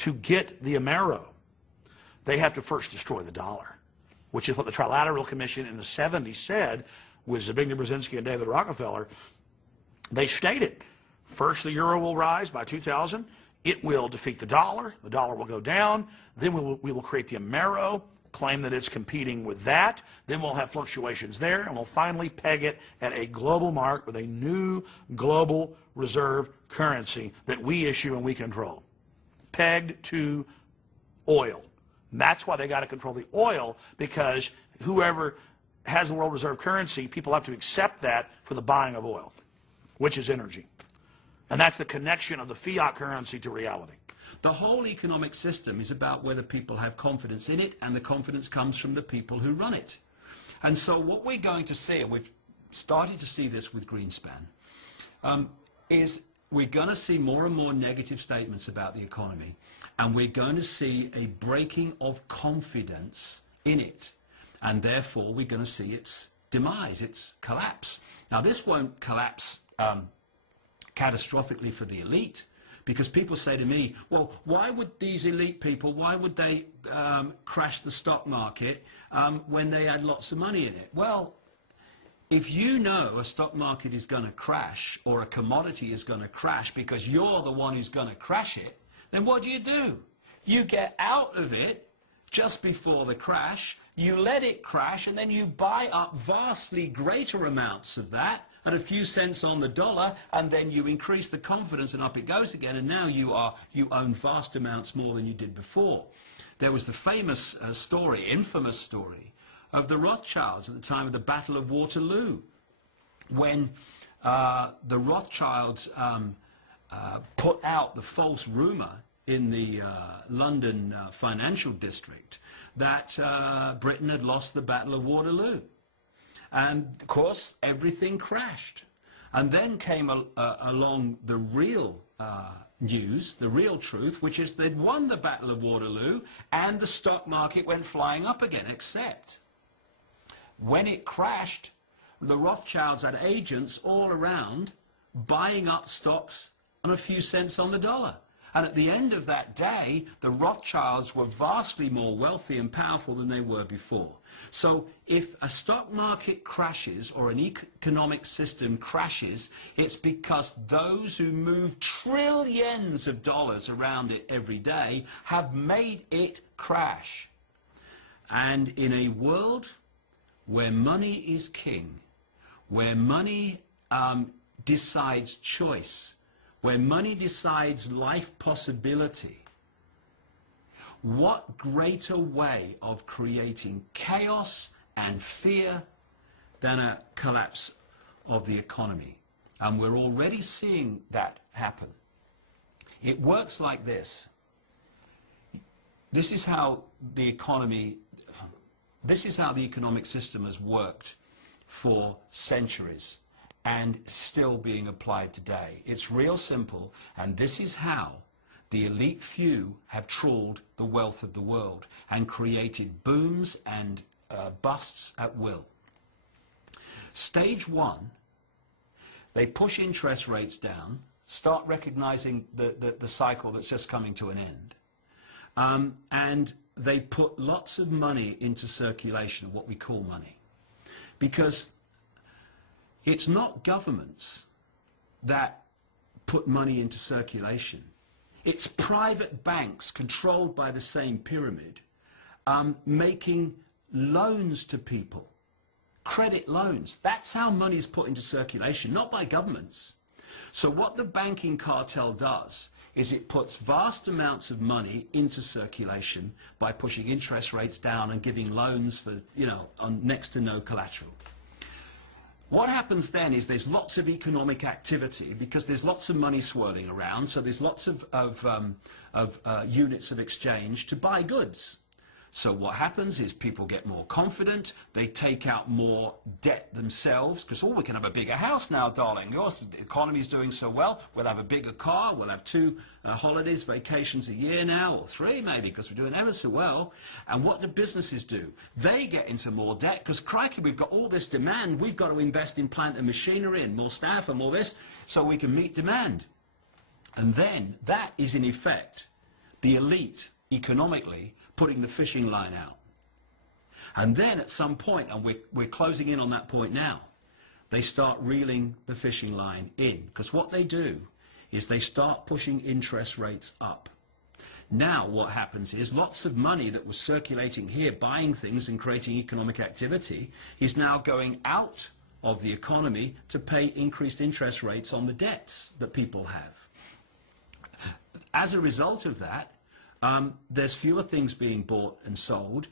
to get the Amero, they have to first destroy the dollar, which is what the Trilateral Commission in the 70s said with Zbigniew Brzezinski and David Rockefeller. They stated, first the euro will rise by 2000, it will defeat the dollar will go down, then we will create the Amero, claim that it's competing with that, then we'll have fluctuations there, and we'll finally peg it at a global mark with a new global reserve currency that we issue and we control, pegged to oil. And that's why they got to control the oil, because whoever has the world reserve currency, people have to accept that for the buying of oil, which is energy. And that's the connection of the fiat currency to reality. The whole economic system is about whether people have confidence in it, and the confidence comes from the people who run it. And so what we're going to see, and we've started to see this with Greenspan, is we're going to see more and more negative statements about the economy, and we're going to see a breaking of confidence in it, and therefore we're going to see its demise, its collapse. Now this won't collapse catastrophically for the elite, because people say to me, well, why would these elite people, why would they crash the stock market when they had lots of money in it? Well, if you know a stock market is going to crash, or a commodity is going to crash because you're the one who's going to crash it, then what do? You get out of it just before the crash, you let it crash, and then you buy up vastly greater amounts of that at a few cents on the dollar, and then you increase the confidence, and up it goes again, and now you own vast amounts more than you did before. There was the famous story, infamous story, of the Rothschilds at the time of the Battle of Waterloo, when the Rothschilds put out the false rumor in the London financial district that Britain had lost the Battle of Waterloo. And, of course, everything crashed. And then came along the real news, the real truth, which is they'd won the Battle of Waterloo, and the stock market went flying up again, except when it crashed, the Rothschilds had agents all around buying up stocks on a few cents on the dollar. And at the end of that day, the Rothschilds were vastly more wealthy and powerful than they were before. So if a stock market crashes, or an economic system crashes, it's because those who move trillions of dollars around it every day have made it crash. And in a world where money is king, where money decides choice, where money decides life possibility, what greater way of creating chaos and fear than a collapse of the economy? And we're already seeing that happen. It works like this. This is how the economic system has worked for centuries, and still being applied today. It's real simple, and this is how the elite few have trawled the wealth of the world and created booms and busts at will. Stage one, they push interest rates down, start recognizing the cycle that's just coming to an end, and they put lots of money into circulation, what we call money, because it's not governments that put money into circulation. It's private banks controlled by the same pyramid, making loans to people, credit loans. That's how money's put into circulation, not by governments. So what the banking cartel does is it puts vast amounts of money into circulation by pushing interest rates down and giving loans for, on next to no collateral. What happens then is there's lots of economic activity because there's lots of money swirling around, so there's lots of units of exchange to buy goods. So what happens is people get more confident, they take out more debt themselves, because, we can have a bigger house now, darling. The economy's doing so well, we'll have a bigger car, we'll have 2 holidays, vacations a year now, or 3 maybe, because we're doing ever so well. And what do businesses do? They get into more debt, because, crikey, we've got all this demand, we've got to invest in plant and machinery and more staff and all this, so we can meet demand. And then that is, in effect, the elite, economically, putting the fishing line out. And then at some point, and we're closing in on that point now, they start reeling the fishing line in. Because what they do is they start pushing interest rates up. Now what happens is lots of money that was circulating here, buying things and creating economic activity, is now going out of the economy to pay increased interest rates on the debts that people have. As a result of that, there's fewer things being bought and sold.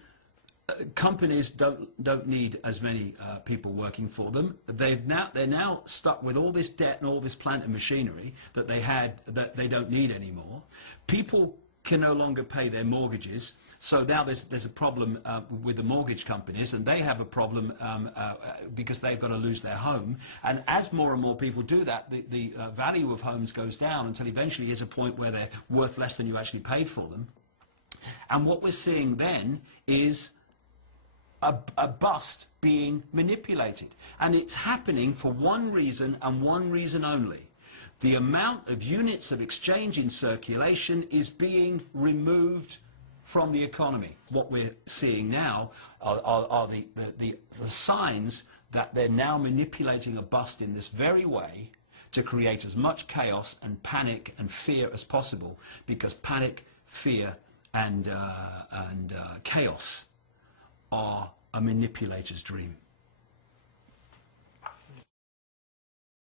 Companies don't need as many people working for them. They're now stuck with all this debt and all this plant and machinery that they had that they don't need anymore. People can no longer pay their mortgages, so now there's a problem with the mortgage companies, and they have a problem because they've got to lose their home. And as more and more people do that, the value of homes goes down until eventually there's a point where they're worth less than you actually paid for them. And what we're seeing then is a bust being manipulated. And it's happening for one reason and one reason only. The amount of units of exchange in circulation is being removed from the economy. What we're seeing now are the signs that they're now manipulating a bust in this very way to create as much chaos and panic and fear as possible, because panic, fear and chaos are a manipulator's dream.